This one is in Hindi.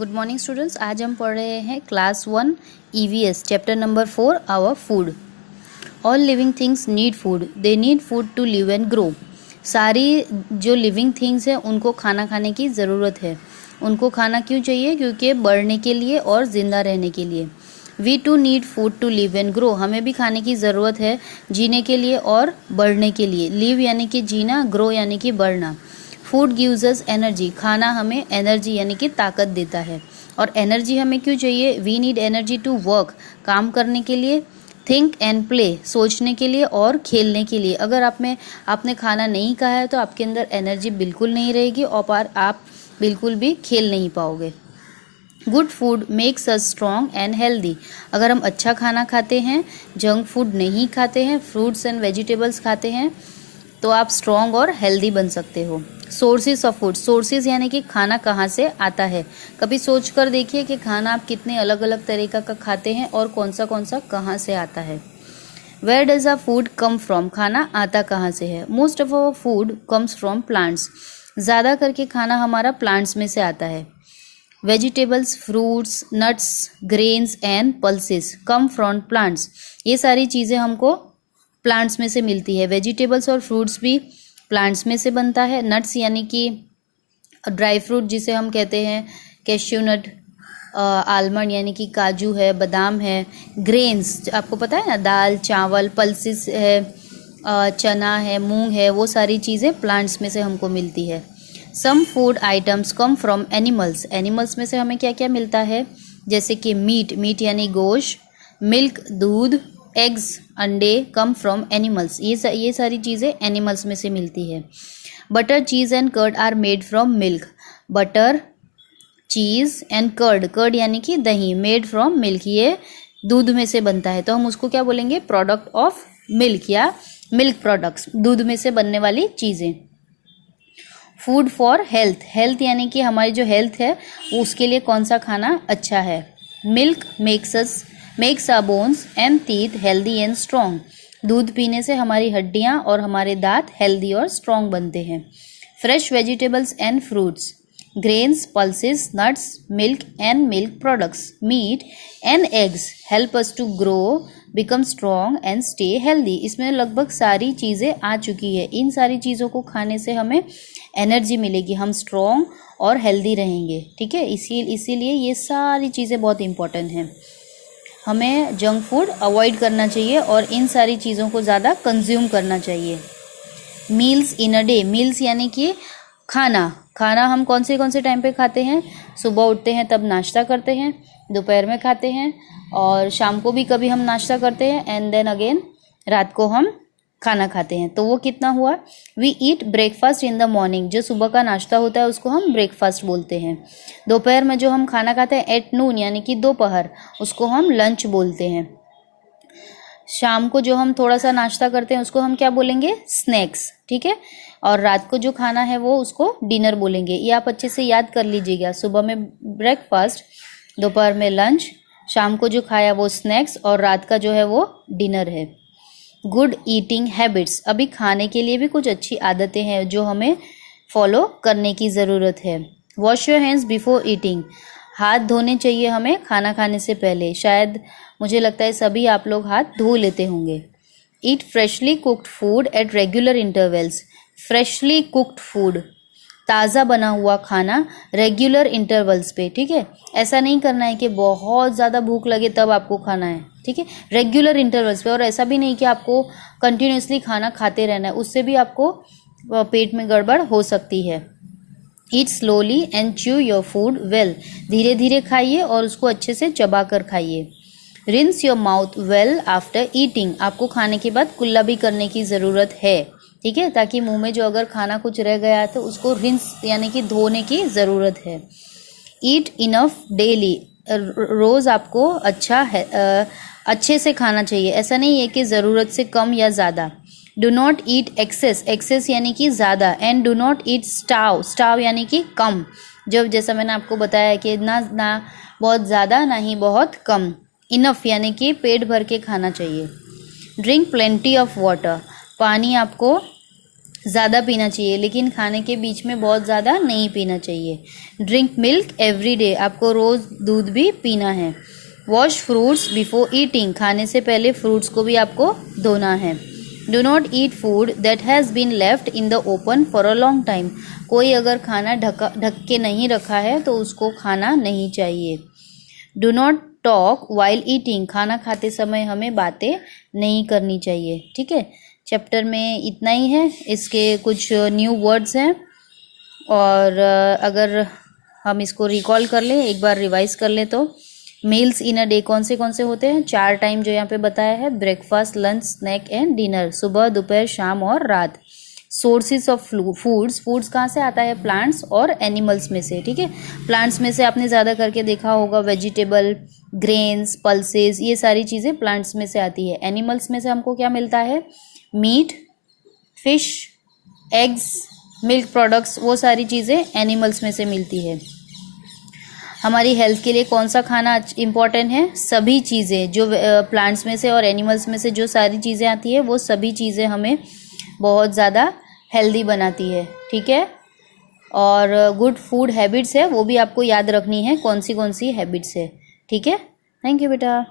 Good morning students. आज हम पढ़ रहे हैं class 1 EVS chapter number 4 our food. All living things need food, they need food to live and grow. सारी जो लिविंग थिंग्स हैं उनको खाना खाने की ज़रूरत है। उनको खाना क्यों चाहिए? क्योंकि बढ़ने के लिए और ज़िंदा रहने के लिए। We too need food to live and grow, हमें भी खाने की ज़रूरत है जीने के लिए और बढ़ने के लिए। लिव यानी कि जीना, ग्रो यानी कि बढ़ना। फूड गिव्स अस एनर्जी, खाना हमें एनर्जी यानी कि ताकत देता है। और एनर्जी हमें क्यों चाहिए? We need energy to work, काम करने के लिए। थिंक एंड प्ले, सोचने के लिए और खेलने के लिए। अगर आपने खाना नहीं खाया है तो आपके अंदर एनर्जी बिल्कुल नहीं रहेगी और आप बिल्कुल भी खेल नहीं पाओगे। Good food makes us strong and healthy, अगर हम अच्छा खाना खाते हैं, जंक फूड नहीं खाते हैं, फ्रूट्स एंड वेजिटेबल्स खाते हैं, तो आप स्ट्रॉन्ग और हेल्दी बन सकते हो। सोर्सेज ऑफ फूड, सोर्सेज यानी कि खाना कहाँ से आता है। कभी सोच कर देखिए कि खाना आप कितने अलग अलग तरीक़ा का खाते हैं और कौन सा कहाँ से आता है। Where does a food come from, खाना आता कहाँ से है। Most of our food comes from plants, ज़्यादा करके खाना हमारा प्लांट्स में से आता है। Vegetables, fruits, nuts, grains and pulses come from plants, ये सारी चीज़ें हमको प्लांट्स में से मिलती है। वेजिटेबल्स और फ्रूट्स भी प्लांट्स में से बनता है। नट्स यानी कि ड्राई फ्रूट जिसे हम कहते हैं, कैश्यू नट, आलमंड यानी कि काजू है, बादाम है। ग्रेन्स आपको पता है ना, दाल, चावल। पल्सेस है, चना है, मूंग है, वो सारी चीज़ें प्लांट्स में से हमको मिलती है। Some food items come from animals, animals में से हमें क्या क्या मिलता है, जैसे कि मीट, मीट यानी गोश्त। मिल्क, दूध। एग्स, अंडे कम फ्रॉम एनिमल्स, ये सारी चीज़ें एनिमल्स में से मिलती है। Butter, cheese and curd are made from milk, butter, cheese and curd, curd यानी कि दही, मेड फ्रॉम मिल्क, ये दूध में से बनता है, तो हम उसको क्या बोलेंगे? प्रोडक्ट ऑफ मिल्क या मिल्क प्रोडक्ट्स, दूध में से बनने वाली चीज़ें। फूड फॉर हेल्थ, हेल्थ यानी कि हमारी जो हेल्थ है उसके लिए कौन सा खाना अच्छा है। Milk makes our bones and teeth healthy and strong, दूध पीने से हमारी हड्डियाँ और हमारे दांत हेल्दी और स्ट्रॉन्ग बनते हैं। Fresh vegetables and fruits, grains, pulses, nuts, milk and milk products, meat and eggs help us to grow, become strong and stay healthy. इसमें लगभग सारी चीज़ें आ चुकी है। इन सारी चीज़ों को खाने से हमें एनर्जी मिलेगी, हम स्ट्रॉन्ग और हेल्दी रहेंगे। ठीक है, इसीलिए ये सारी चीज़ें बहुत इंपॉर्टेंट हैं। हमें जंक फूड अवॉइड करना चाहिए और इन सारी चीज़ों को ज़्यादा कंज्यूम करना चाहिए। Meals in a day, meals यानी कि खाना हम कौन से टाइम पे खाते हैं? सुबह उठते हैं तब नाश्ता करते हैं, दोपहर में खाते हैं और शाम को भी कभी हम नाश्ता करते हैं, एंड देन अगेन रात को हम खाना खाते हैं। तो वो कितना हुआ? We eat breakfast in the morning, जो सुबह का नाश्ता होता है उसको हम ब्रेकफास्ट बोलते हैं। दोपहर में जो हम खाना खाते हैं एट नून यानी कि दोपहर, उसको हम लंच बोलते हैं। शाम को जो हम थोड़ा सा नाश्ता करते हैं उसको हम क्या बोलेंगे? स्नैक्स। ठीक है, और रात को जो खाना है वो उसको डिनर बोलेंगे। ये आप अच्छे से याद कर लीजिएगा, सुबह में ब्रेकफास्ट, दोपहर में लंच, शाम को जो खाया वो स्नैक्स और रात का जो है वो डिनर है। गुड ईटिंग हैबिट्स, अभी खाने के लिए भी कुछ अच्छी आदतें हैं जो हमें फॉलो करने की ज़रूरत है। Wash your hands before eating, हाथ धोने चाहिए हमें खाना खाने से पहले। शायद मुझे लगता है सभी आप लोग हाथ धो लेते होंगे। Eat freshly cooked food at regular intervals, freshly cooked food, ताज़ा बना हुआ खाना रेगुलर इंटरवल्स पे। ठीक है, ऐसा नहीं करना है कि बहुत ज़्यादा भूख लगे तब आपको खाना है। ठीक है, रेगुलर इंटरवल्स पे। और ऐसा भी नहीं कि आपको कंटिन्यूसली खाना खाते रहना है, उससे भी आपको पेट में गड़बड़ हो सकती है। Eat slowly and chew your food well, धीरे धीरे खाइए और उसको अच्छे से चबा कर खाइए। Rinse your mouth well after eating, आपको खाने के बाद कुल्ला भी करने की ज़रूरत है। ठीक है, ताकि मुंह में जो अगर खाना कुछ रह गया है तो उसको रिंस यानी कि धोने की ज़रूरत है। ईट इनफ डेली, रोज़ आपको अच्छे से खाना चाहिए, ऐसा नहीं है कि ज़रूरत से कम या ज़्यादा। Do not eat excess, excess यानी कि ज़्यादा, and do not eat starve, starve यानी कि कम। जैसा मैंने आपको बताया कि ना बहुत ज़्यादा ना ही बहुत कम। इनफ यानी कि पेट भर के खाना चाहिए। ड्रिंक प्लेंटी ऑफ वाटर, पानी आपको ज़्यादा पीना चाहिए, लेकिन खाने के बीच में बहुत ज़्यादा नहीं पीना चाहिए। ड्रिंक मिल्क एवरी डे, आपको रोज़ दूध भी पीना है। वॉश फ्रूट्स बिफोर ईटिंग, खाने से पहले फ्रूट्स को भी आपको धोना है। Do not eat food that has been left in the open for a long time, कोई अगर खाना ढक के नहीं रखा है तो उसको खाना नहीं चाहिए। Do not talk while eating, खाना खाते समय हमें बातें नहीं करनी चाहिए। ठीक है, चैप्टर में इतना ही है। इसके कुछ न्यू वर्ड्स हैं, और अगर हम इसको रिकॉल कर लें, एक बार रिवाइज कर लें, तो मील्स इन अ डे कौन से होते हैं? 4 टाइम जो यहाँ पे बताया है, breakfast, lunch, snack and dinner, सुबह, दोपहर, शाम और रात। सोर्सेज ऑफ फूड्स कहाँ से आता है? प्लांट्स और एनिमल्स में से। ठीक है, प्लांट्स में से आपने ज़्यादा करके देखा होगा वेजिटेबल, ग्रेन्स, पल्सेस, ये सारी चीज़ें प्लांट्स में से आती है। एनिमल्स में से हमको क्या मिलता है? Meat, fish, eggs, milk products, वो सारी चीज़ें एनिमल्स में से मिलती है। हमारी हेल्थ के लिए कौन सा खाना इम्पॉर्टेंट है? सभी चीज़ें जो प्लांट्स में से और एनिमल्स में से जो सारी चीज़ें आती है, वो सभी चीज़ें हमें बहुत ज़्यादा हेल्दी बनाती है। ठीक है, और गुड फूड हैबिट्स है वो भी आपको याद रखनी है, कौन सी हैबिट्स है। ठीक है, थैंक यू बेटा।